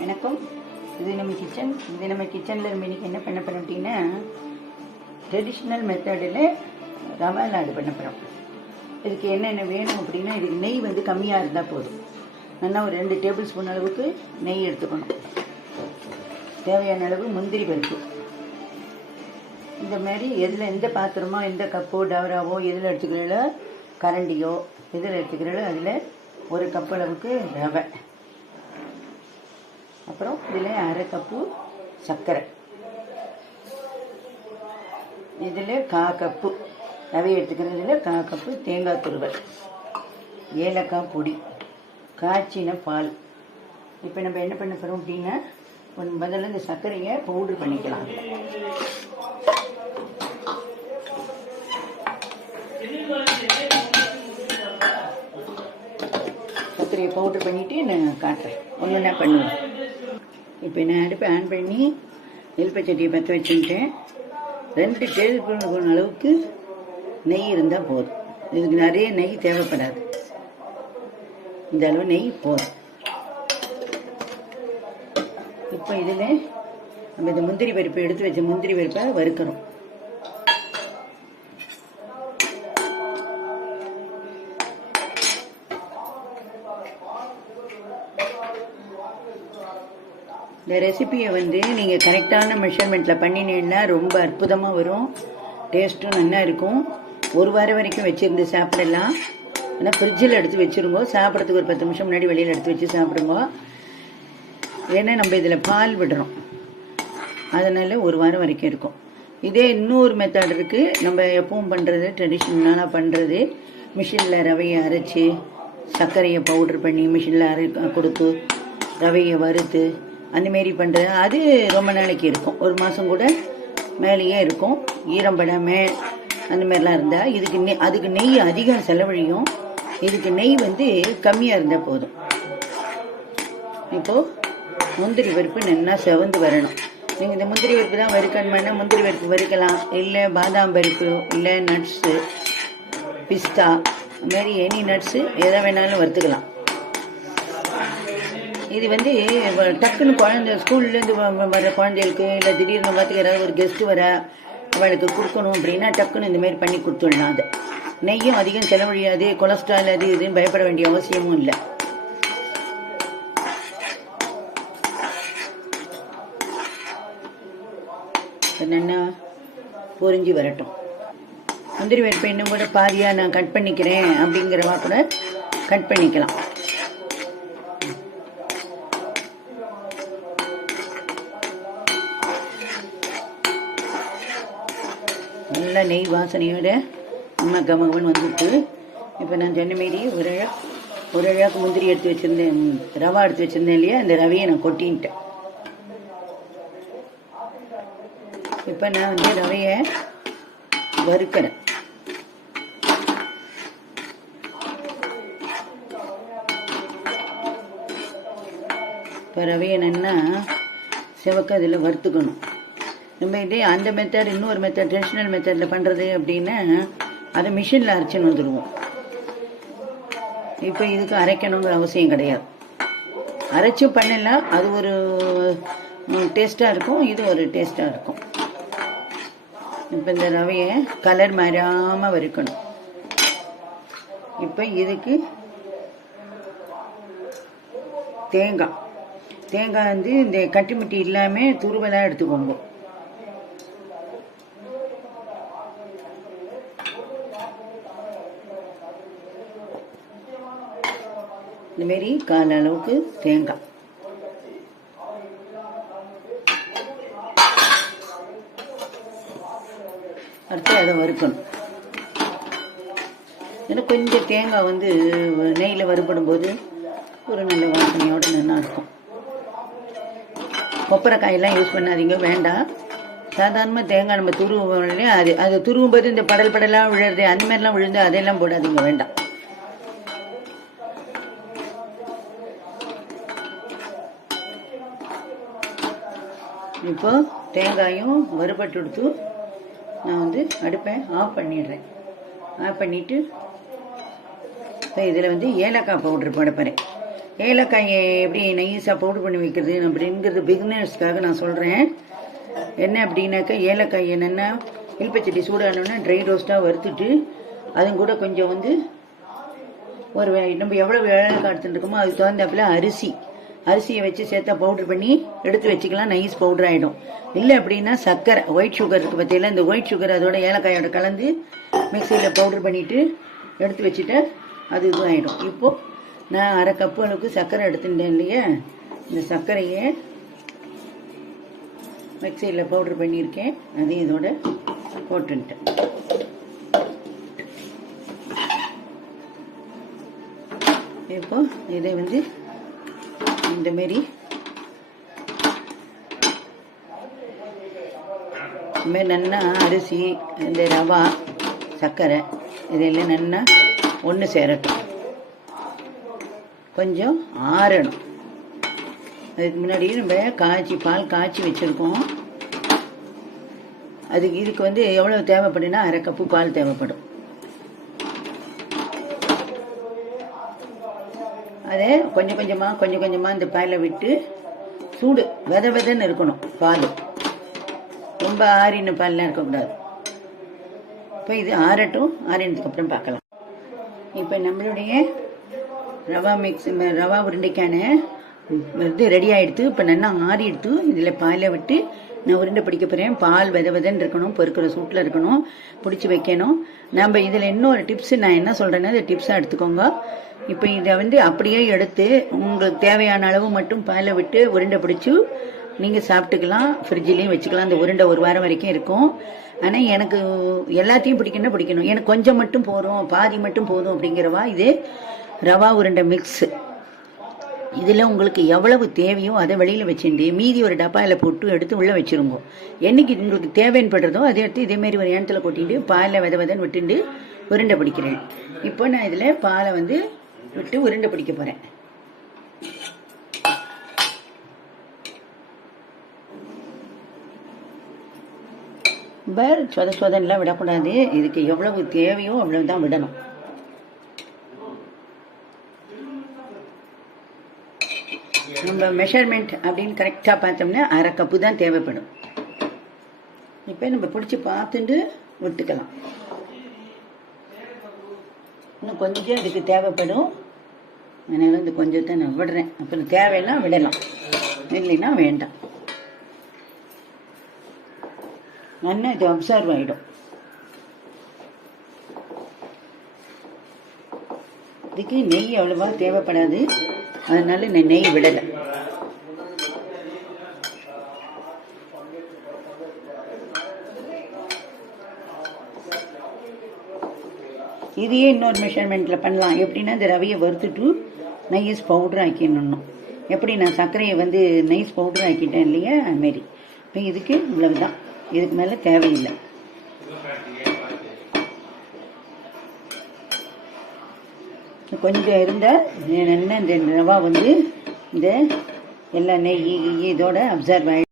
வணக்கம். இது நம்ம கிச்சன். கிச்சனில் நம்ம இன்றைக்கி என்ன பண்ண போகிறோம் அப்படின்னா, ட்ரெடிஷ்னல் மெத்தடில் ரவா லாடு பண்ண போகிறோம். இதுக்கு என்னென்ன வேணும் அப்படின்னா, இதுக்கு நெய் வந்து கம்மியாக இருந்தால் போதும். நல்லா ஒரு 2 டேபிள் ஸ்பூன் அளவுக்கு நெய் எடுத்துக்கணும். தேவையான அளவு முந்திரி பருப்பு. இந்த மாதிரி எந்த பாத்திரமோ, எந்த கப்போ டவராவோ எதில் எடுத்துக்கிறீங்களோ, கரண்டியோ எதில் எடுத்துக்கிறீங்களோ அதில் 1 கப் அளவுக்கு ரவை. அப்புறம் இதில் 1/2 கப்பு சர்க்கரை. இதில் 1/4 கப்பு ரவை எடுத்துக்கிறதுல 1/4 கப்பு தேங்காய் துருவல், ஏலக்காய் பொடி, காய்ச்சின பால். இப்போ நம்ம என்ன பண்ண போகிறோம் அப்படின்னா, முதல்ல இந்த சர்க்கரையை பவுடர் பண்ணிக்கலாம். சர்க்கரையை பவுடர் பண்ணிவிட்டு நான் காட்டுறேன், ஒன்று பண்ணுவேன். இப்போ நான் அடுப்பை ஆன் பண்ணி நெல்பச்சட்டியை பற்ற வச்சுட்டேன். 2 டேபிள் ஸ்பூன் அளவுக்கு நெய் இருந்தால் போதும். இதுக்கு நிறைய நெய் தேவைப்படாது, இந்த அளவு நெய் போதும். இப்போ இதில் நம்ம இந்த முந்திரி பருப்பு எடுத்து வச்ச முந்திரி பருப்பை வறுக்கிறோம். இந்த ரெசிபியை வந்து நீங்கள் கரெக்டான மெஷர்மெண்ட்டில் பண்ணினீங்கன்னா ரொம்ப அற்புதமாக வரும். டேஸ்ட்டும் நல்லா இருக்கும். 1 வாரம் வரைக்கும் வச்சுருந்து சாப்பிடலாம். ஆனால் ஃப்ரிட்ஜில் எடுத்து வச்சுருங்கோ. சாப்பிட்றதுக்கு ஒரு 10 நிமிஷம் முன்னாடி வெளியில் எடுத்து வச்சு சாப்பிடுங்க. ஏன்னா நம்ம இதில் பால் விடுறோம், அதனால் 1 வாரம் வரைக்கும் இருக்கும். இதே இன்னொரு மெத்தட் இருக்குது. நம்ம எப்பவும் பண்ணுறது, ட்ரெடிஷ்னலாக பண்ணுறது, மிஷினில் ரவையை அரைச்சி சர்க்கரையை பவுட்ரு பண்ணி மிஷினில் கொடுத்து ரவையை வறுத்து அந்தமாரி பண்ணுறது. அது ரொம்ப நாளைக்கு இருக்கும், 1 மாதம் கூட மேலேயே இருக்கும், ஈரம்படாமல் அந்த மாதிரிலாம் இருந்தால். அதுக்கு நெய் அதிகம் செலவழியும். இதுக்கு நெய் வந்து கம்மியாக இருந்தால் போதும். இப்போது முந்திரி பருப்பு நல்லா செவந்து வரணும். நீங்கள் இந்த முந்திரி பருப்பு தான் வறுக்கணுமானா முந்திரி பருப்பு வறுக்கலாம், இல்லை பாதாம் பருப்பு, இல்லை நட்ஸு, பிஸ்தா, அதுமாரி எனி நட்ஸு எதை வேணாலும் வறுத்துக்கலாம். இது வந்து டக்குன்னு குழந்தை ஸ்கூல்லேருந்து வர குழந்தைகளுக்கு, இல்லை திடீர்னு பார்த்துக்க யாராவது ஒரு கெஸ்ட்டு வர அவளுக்கு கொடுக்கணும் அப்படின்னா டக்குன்னு இந்தமாரி பண்ணி கொடுத்துடலாம். அது நெய்யும் அதிகம் செலவழியாது, கொலஸ்ட்ரால் அது இதுன்னு பயப்பட வேண்டிய அவசியமும் இல்லை. என்னென்னா பொரிஞ்சு வரட்டும். முந்திரி பருப்பு இன்னும் கூட பாதியாக நான் கட் பண்ணிக்கிறேன் அப்படிங்கிறவா கூட கட் பண்ணிக்கலாம். நல்லா நெய் வாசனையோட கமகமன்னு வந்துட்டு, இப்போ நான் சொன்ன மாரி ஒரு அழகாக்கு முந்திரி எடுத்து வச்சுருந்தேன், ரவா எடுத்து வச்சுருந்தேன் இல்லையா, அந்த ரவையை நான் கொட்டின்ட்டேன். இப்போ நான் வந்து ரவையை வறுக்கிறேன். இப்போ ரவையை நல்லா சிவக்க அதில் வறுத்துக்கணும். நம்ம இதே அந்த மெத்தட், இன்னொரு மெத்தட் ட்ரெடிஷ்னல் மெத்தடில் பண்ணுறது அப்படின்னா அதை மிஷினில் அரைச்சின்னு வந்துடுவோம். இப்போ இதுக்கு அரைக்கணுங்கிற அவசியம் கிடையாது, அரைச்சும் பண்ணலாம். அது ஒரு டேஸ்ட்டாக இருக்கும், இது ஒரு டேஸ்ட்டாக இருக்கும். இப்போ இந்த ரவையை கலர் மாறாமல் வறுக்கணும். இப்போ இதுக்கு தேங்காய் வந்து இந்த கட்டிமுட்டி இல்லாமல் துருவலாக எடுத்துக்கோங்க. இந்தமாரி 1/4 அளவுக்கு தேங்காய். அடுத்து அதை வறுக்கணும். ஏன்னா கொஞ்சம் தேங்காய் வந்து நெய்யில் வறுபடும் போது ஒரு நல்ல வாசனையோடு நல்லா இருக்கும். கொப்பரைக்காயெல்லாம் யூஸ் பண்ணாதீங்க, வேண்டாம். சாதாரணமாக தேங்காய் நம்ம துருவோம் இல்லையா, அது துருவும் போது இந்த படலாக விழுறது அந்த மாதிரிலாம் விழுந்து அதையெல்லாம் போடாதீங்க, வேண்டாம். இப்போ தேங்காயும் வறுபட்டு எடுத்து நான் வந்து அடுப்பை ஆஃப் பண்ணிடுறேன். ஆஃப் பண்ணிவிட்டு இப்போ இதில் வந்து ஏலக்காய் பவுட்ரு போட போகிறேன். ஏலக்காயை எப்படி நைஸாக பவுடர் பண்ணி வைக்கிறது அப்படிங்கிறது பிகினர்ஸ்க்காக நான் சொல்கிறேன். என்ன அப்படின்னாக்கா ஏலக்காய் என்னென்னா இல்பச்சட்டி சூடானோன்னா ட்ரை ரோஸ்ட்டாக வறுத்துட்டு அதுவும் கூட கொஞ்சம் வந்து ஒரு நம்ம எவ்வளோ ஏலக்காய் எடுத்துட்டுருக்கோமோ அதுக்கு தகுந்தாப்புல அரிசியை வச்சு சேர்த்தா பவுடர் பண்ணி எடுத்து வச்சுக்கலாம். நைஸ் பவுடர் ஆகிடும். இல்லை அப்படின்னா சர்க்கரை ஒயிட் சுகர் இருக்குது பார்த்தீங்களா, இந்த ஒயிட் சுகர் அதோட ஏலக்காயோட கலந்து மிக்சியில் பவுடர் பண்ணிவிட்டு எடுத்து வச்சுட்டு அது இதுவும் ஆகிடும். இப்போது நான் 1/2 கப்பு அளவுக்கு சர்க்கரை எடுத்துட்டேன் இல்லையா, இந்த சர்க்கரையை மிக்சியில் பவுடர் பண்ணியிருக்கேன், அதையும் இதோட போட்டுட்டேன். இப்போ இதை வந்து இந்தமாரி நல்லா அரிசி இந்த ரவா சர்க்கரை இதெல்லாம் நல்லா ஒன்று சேரட்டும். கொஞ்சம் ஆறணும். அதுக்கு முன்னாடி நம்ம பால் காய்ச்சி வச்சுருக்கோம். இதுக்கு வந்து எவ்வளோ தேவைப்படுன்னா 1/2 கப்பு பால் தேவைப்படும். அதை கொஞ்சம் கொஞ்சமாக இந்த பாலில் விட்டு சூடு வெதன்னு இருக்கணும். பால் ரொம்ப ஆறின பால்லாம் இருக்கக்கூடாது. இப்போ இது ஆறினதுக்கப்புறம் பார்க்கலாம். இப்போ நம்மளுடைய ரவா உருண்டைக்கான இது ரெடி ஆகிடுது. இப்போ நல்லா ஆறி எடுத்து இதில் பாலை விட்டு நான் உருண்டை பிடிக்க போகிறேன். பால் வெதன்னு இருக்கணும், பொறுக்கிற சூட்டில் இருக்கணும், பிடிச்சி வைக்கணும். நம்ம இதில் இன்னொரு டிப்ஸு நான் என்ன சொல்கிறேன்னா இந்த டிப்ஸாக எடுத்துக்கோங்க. இப்போ இதை வந்து அப்படியே எடுத்து உங்களுக்கு தேவையான அளவு மட்டும் பாலை விட்டு உருண்டை பிடிச்சி நீங்கள் சாப்பிட்டுக்கலாம். ஃப்ரிட்ஜிலையும் வச்சுக்கலாம். அந்த உருண்டை 1 வாரம் வரைக்கும் இருக்கும். ஆனால் எனக்கு எல்லாத்தையும் பிடிக்கணும். எனக்கு கொஞ்சம் மட்டும் போதும், பாதி மட்டும் போதும் அப்படிங்கிறவா இது ரவா உருண்டை மிக்ஸு. இதில் உங்களுக்கு எவ்வளவு தேவையோ அதை வெளியில் வச்சுட்டு மீதி ஒரு டப்பாவில் போட்டு எடுத்து உள்ளே வச்சுருங்க. என்னைக்கு உங்களுக்கு தேவைப்படுறதோ அதை எடுத்து இதேமாரி ஒரு ஏனத்தில் கொட்டிட்டு பாலில் வெதன்னு விட்டுண்டு உருண்டை பிடிக்கிறேன். இப்போ நான் இதில் பாலை வந்து விட்டு உருண்டை பிடிக்க போகிறேன். சொதெல்லாம் விடக்கூடாது. இதுக்கு எவ்வளவு தேவையோ அவ்வளவுதான் விடணும். நம்ம மெஷர்மெண்ட் அப்படின்னு கரெக்டாக பார்த்தோம்னா 1/2 கப்பு தான் தேவைப்படும். இப்போ நம்ம பிடிச்சி பார்த்துட்டு விட்டுக்கலாம். இன்னும் கொஞ்சம் இதுக்கு தேவைப்படும். அதனால இந்த கொஞ்சத்தை நான் விடுறேன். அப்புறம் தேவைன்னா விடலாம், இல்லைன்னா வேண்டாம். நல்லா இது அப்சர்வ் ஆகிடும். இதுக்கு நெய் அவ்வளவா தேவைப்படாது, அதனால நான் நெய் விடலை. இதையே இன்னொரு மெஷர்மெண்ட்டில் பண்ணலாம். எப்படின்னா இந்த ரவையை வறுத்துட்டு நைஸ் பவுடர் ஆக்கிடணும். எப்படி நான் சர்க்கரையை வந்து நைஸ் பவுடர் ஆக்கிட்டேன் இல்லையா, அதுமாரி. இப்போ இதுக்கு இவ்வளவுதான், இதுக்கு மேலே தேவையில்லை. கொஞ்சம் இருந்தால் நல்லா இந்த ரவா வந்து இந்த எல்லா நெய் இதோட அப்சர்வ் ஆகிடும்.